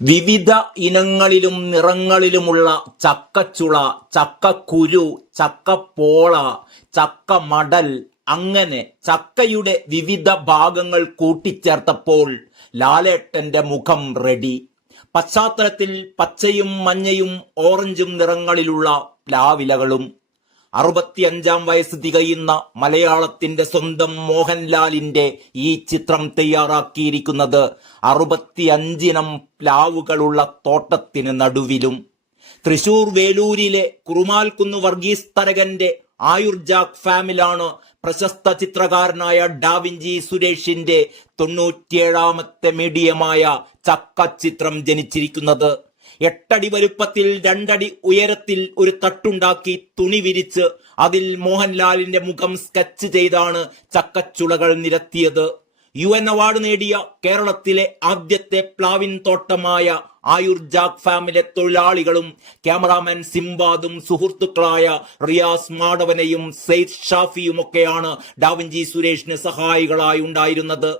വിവിധ ഇനങ്ങളിലും നിറങ്ങളിലുമുള്ള ചക്കച്ചുള, ചക്കക്കുരു, ചക്കപ്പോള, ചക്കമടൽ അങ്ങനെ ചക്കയുടെ വിവിധ ഭാഗങ്ങൾ കൂട്ടിച്ചേർത്തപ്പോൾ ലാലേട്ടന്റെ മുഖം റെഡി. പശ്ചാത്തലത്തിൽ പച്ചയും മഞ്ഞയും ഓറഞ്ചും നിറങ്ങളിലുള്ള പ്ലാവിലകളും. 65 വയസ്സ് തികയുന്ന മലയാളത്തിന്റെ സ്വന്തം മോഹൻലാലിന്റെ ഈ ചിത്രം തയ്യാറാക്കിയിരിക്കുന്നത് 65 പ്ലാവുകളുള്ള തോട്ടത്തിന് നടുവിലും. തൃശൂർ വേലൂരിലെ കുറുമാൽക്കുന്ന് വർഗീസ് തരകന്റെ ആയുർജാക് ഫാമിലാണ് പ്രശസ്ത ചിത്രകാരനായ ഡാവിഞ്ചി സുരേഷിന്റെ 97ാമത്തെ മീഡിയമായ ചക്കച്ചിത്രം ജനിച്ചിരിക്കുന്നത്. 8 അടി വലുപ്പത്തിൽ 2 അടി ഉയരത്തിൽ ഒരു തട്ടുണ്ടാക്കി തുണി വിരിച്ച് അതിൽ മോഹൻലാലിന്റെ മുഖം സ്കെച്ച് ചെയ്താണ് ചക്കച്ചുളകൾ നിരത്തിയത്. UN അവാർഡ് നേടിയ കേരളത്തിലെ ആദ്യത്തെ പ്ലാവിൻ തോട്ടമായ ആയുർജാക് ഫാമിലെ തൊഴിലാളികളും ക്യാമറാമാൻ സിംബാദും സുഹൃത്തുക്കളായ റിയാസ് മാടവനയും സെയ്ദ് ഷാഫിയുമൊക്കെയാണ് ഡാവിഞ്ചി സുരേഷിന് സഹായികളായി ഉണ്ടായിരുന്നത്.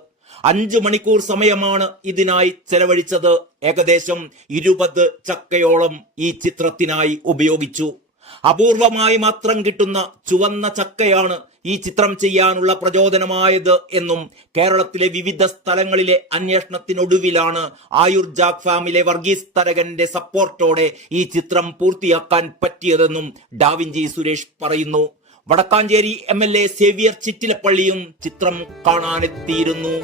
5 മണിക്കൂർ സമയമാണ് ഇതിനായി ചെലവഴിച്ചത്. ഏകദേശം 20 ചക്കയോളം ഈ ചിത്രത്തിനായി ഉപയോഗിച്ചു. അപൂർവമായി മാത്രം കിട്ടുന്ന ചുവന്ന ചക്കയാണ് ഈ ചിത്രം ചെയ്യാനുള്ള പ്രചോദനമായത് എന്നും കേരളത്തിലെ വിവിധ സ്ഥലങ്ങളിലെ അന്വേഷണത്തിനൊടുവിലാണ് ആയുർജാക് ഫാമിലെ വർഗീസ് തരകന്റെ സപ്പോർട്ടോടെ ഈ ചിത്രം പൂർത്തിയാക്കാൻ പറ്റിയതെന്നും ഡാവിഞ്ചി സുരേഷ് പറയുന്നു. വടക്കാഞ്ചേരി MLA സേവ്യർ ചിറ്റിലപ്പള്ളിയും ചിത്രം കാണാനെത്തിയിരുന്നു.